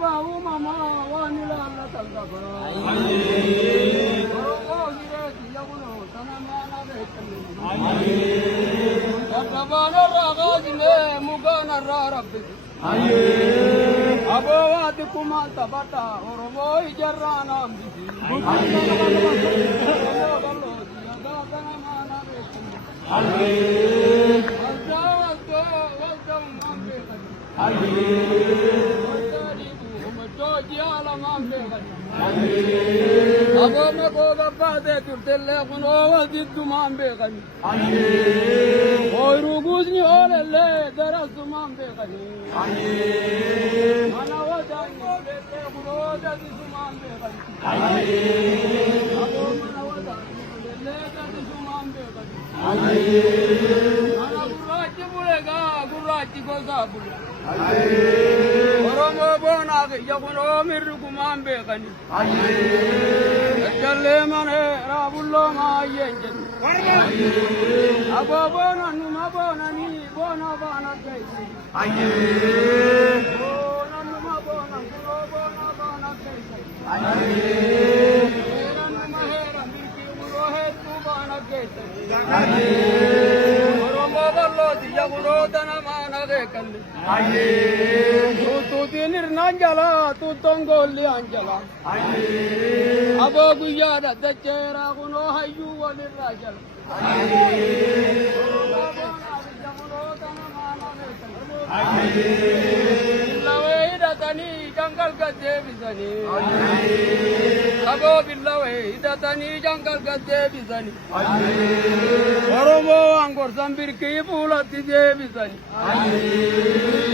bahu mama wanila Allah tangkapra. Oromo gireti yaguno tanamana bekali. Akabana ragajne mugana rabbi. Abawati kumanta bata oromo ijarrana ambisi. Abo me ko gabba de turtelle kuno waditu mambe gani. Oiru guzni olele darasu mambe gani. Mana wadani olele kuno waditu mambe gani. Abo mana wadani olele darasu mambe gani. Mana gurrachi bulega gurrachi ko sabule. Oromo bona ke yakuno miru kumambe gani. Jalle mane rabullo ma yenjen. Abo bona numa bona ni bona bana kaisi. Bona numa bona kuno bona bana kaisi. Hera numa hera miki ulo he tu bana kaisi. Oromo ballo diya kuno dana mana ke kalli. Tu dinir nanjala tu tongoli anjala. Abo guyada dachera kuno hayu walir rajal. Billawe idatani janggal gadde bisani. Abo billawe idatani janggal gadde bisani. Oromo angkor sambir ki pulati je bisani.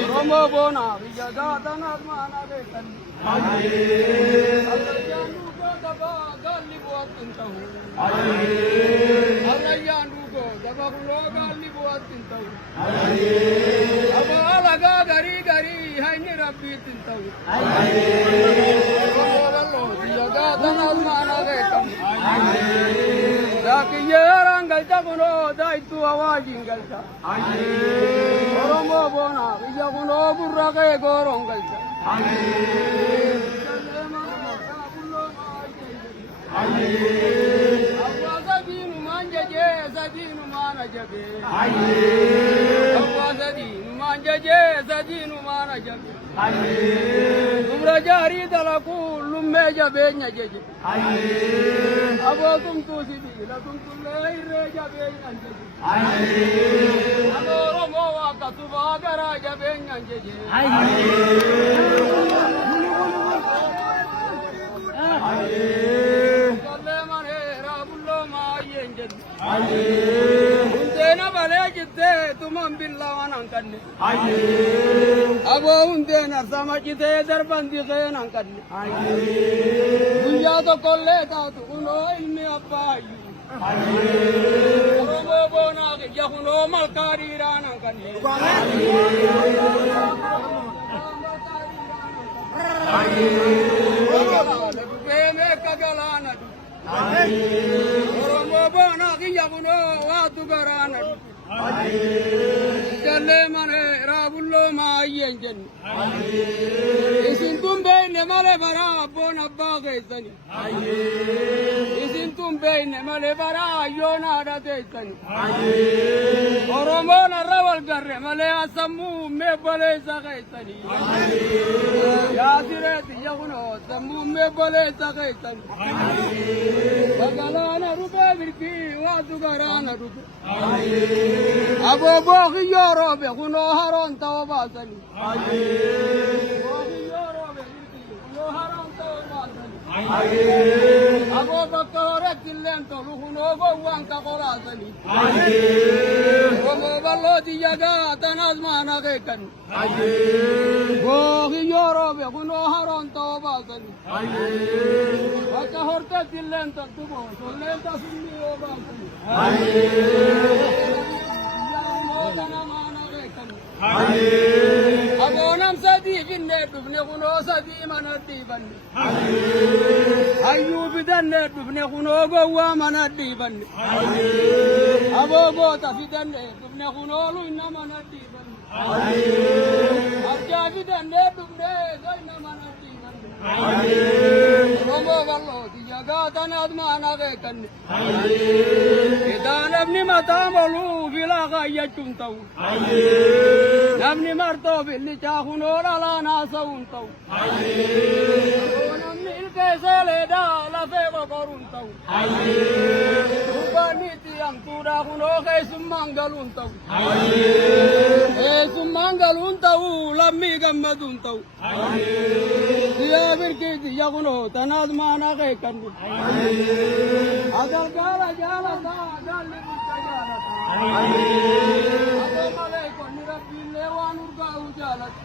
Oromo bona bijaga tanat mana dekani. Allah janu ko daba gali buat tintahu. Allah janu ko daba kulo gali buat tintahu. Abo alaga gari gari hai ni rabbi tintahu. Oromo bijaga tanat mana dekani. Laki ye rangal ta kuno dai tu awajin galta. Oromo bona bijaga kuno burra ke gorongal ta. Awasadinu manjaje sadinu manajabe. Awasadinu manjaje sadinu manajabe. Umra jari dalaku lumme jabe nyajeje. Abo tum tu sidi la tum tulai re jabe nyajeje. Abo romo wa katuba gara jabe nyajeje. Jalle mane rabullo ma yenjen. Undena bale jitte tumam billawan ankanne. Abo undena sama jitte darbandi khayan ankanne. Dunya to kolle ta tu uno ilmi abbayu. Oromo bona ke yahuno malkari ran ankanne. Beme kagalana. Oromo bona ki yakuno watu garana. Jalle mane rabullo ma yenjen. Isin tumbe ne male bara bona bageitani. Isin tumbe ne male bara yona da deitani. Oromo na rawal garre male asamu me bale zagaitani. Yasireti yakuno samu me bale zagaitani. Bagalana rube birki watu garana rube. Abo bogi yoro be kuno haron tawabasani. Bogi yoro be birki kuno haron tawabasani. Abo bakore tilento lukuno go wanka korasani. Omo ballo diyaga tanaz mana kekan. Bogi yoro be kuno haron tawabasani. Baka horta tilento tubo solenta sunni obasani. Abonam sadi binne dubne kuno sadi manadi banne. Ayu bidanne dubne kuno go wa manadi banne. Abogo tafidanne dubne kuno lu inna manadi banne. Arja bidanne dubne go inna manadi. Oromoo bal'ooti jagaatan admaana beekanne. Idaan namni mataa moluu filaa kaayyachuun ta'u. Namni martoo billichaa kunoo dhalaan haasa'uun ta'u. Namni ilkeessa leedaa lafee qoqoruun ta'u. Dubbaan itti hamtuudhaa kunoo keessummaan galuun ta'u. Keessummaan galuun ta'u lammii gammaduun ta'u. Siyaa birkiiti yaa kunoo tanaas maanaa keekkannu. Agargaara jaalataa gaalli bulcha jaalataa. Atoo malee qonni rabbiillee waan urgaa'u jaalata.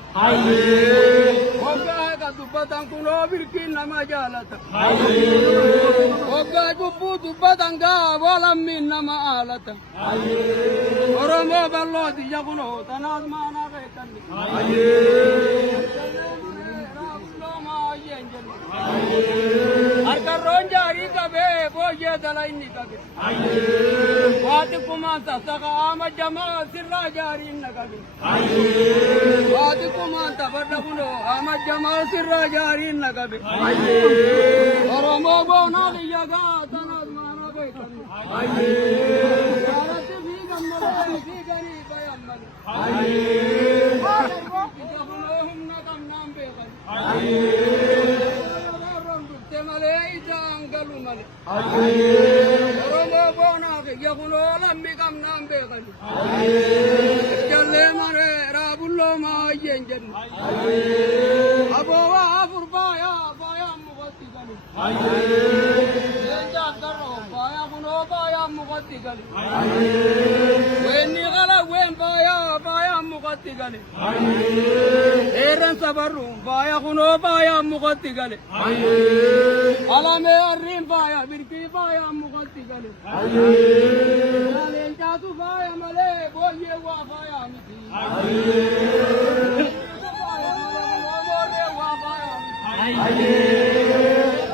Hoggaa eega dubbatan kunoo birkiin nama jaalata. Hoggaa cubbuu dubbatan gaaboo lammiin nama aalata. Oromoo bal'ooti yaa kunoo tanaas maanaa keekkannu. Harkarroon jaarii qabee booyyee dala inni qabe. Waati kumaanta saqaama jamaa sirraa jaariin na qabe. Waati kumaanta farda kunoo ama jamaa sirraa jaariin na qabe. Oromoo boonaa biyya gaatanaas maanaa beekamu. Jaalatti fi gammadaa fi ganii bayan malee. Ija kunoo humna qabnaan beekani. Malee ijaan galu malee. Oromoo boonaa kiyya kunoo lammi qabnaan beekani. Jallee maree raabulloo maayyeen jennu. Aboowaa afur baayaan mukatti gali. Leenjaan darroo baayaa kunoo baayaan mukatti gali. Weenni qalawween baayaan mukatti gali. Dheerran sabarruun baaya kunoo baayaan mukatti gali. Alamee arriin faaya birkii faayaan mukatti gale. Leencaatu faaya malee booyyee waa faayaa miti. Moorree waa faayaa miti.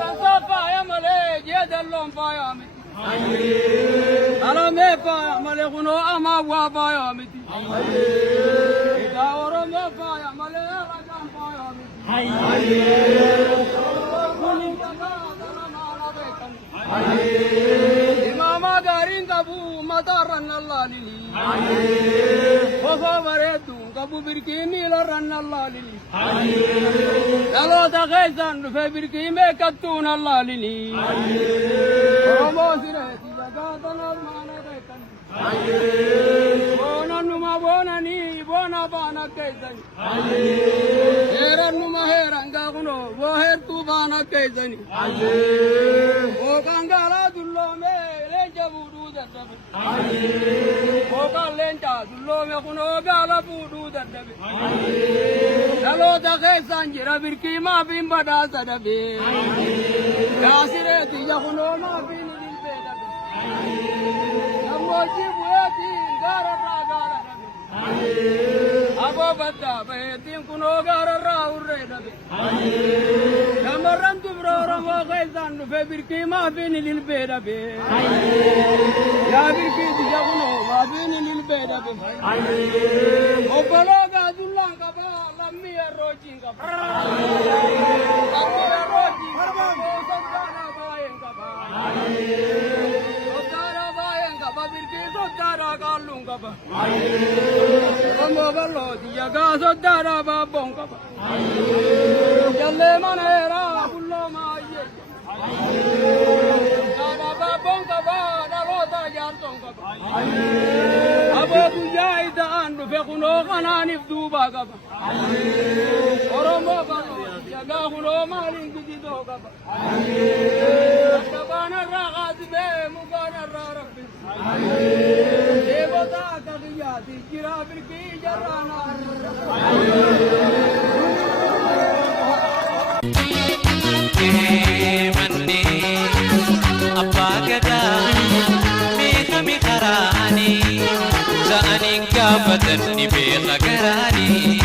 Ransaa faaya malee jeedalloon faayaa miti. Alamee faaya malee kunoo amaa waa faayaa miti. Egaa Oromoo faaya malee ragaan faayaa miti. Imama gaariin qabu mataarran allaalili. Kofoo bareedduu qabu birkii miilarran allaalili. Dhaloota keessaan dhufe birkii meeqattuun allaalili. Oromoo sireeti jagaatan almaana beekan. Boonannuma boonanii boona baana keessani. Heerannuma heerangaa kunoo boo heertuu baana keessani. Hookaan gaalaa dulloomee leenca fuudhuu dadhabe. Hookaan leencaa dulloome kunoo gaala fuudhuu dadhabe. Dhaloota keessaan jira birkii maafiin badhaasa dhabe. Gaasireeti ija kunoo maafiin ililbee dhabe. Gammoojjii bu'eetiin gaararraa gaara dhabe. Aboo baddaa baheetiin kunoo gaararraa hurree dhabe. Shamarran dubra Oromoo keessaan dhufe birkii maafiin ililbee dhabe. Yaa birkii ija kunoo maafiin ililbee dhabe. Obboloo gaazullaan qabaa lammii yeroochiin qaba. Lammii yeroochiin qaba soddaadhaa baay'een qaba. Soddaadhaa baay'een qaba birkii soddaadhaa qaalluun qaba. Oromoo bal'ooti jagaa soddaadhaa baabboon qaba. Jallee mana heeraa bulloo maayyee. Soddaadhaa baabboon qaba dhaloota jaarsoon qaba. Aboo guyyaa ida'aan dhufe kunoo kanaaniif duubaa qaba. Oromoo bal'ooti jagaa kunoo maaliin gididoo qaba. Bakkabaanarraa kaasibee mukaanarraa rabbisa. Deebota akka kiyyaati jiraa birkii jarraanaa. Manni abbaa gadaa beekame karaani ja'aniin gaafatan ni beeka garaani.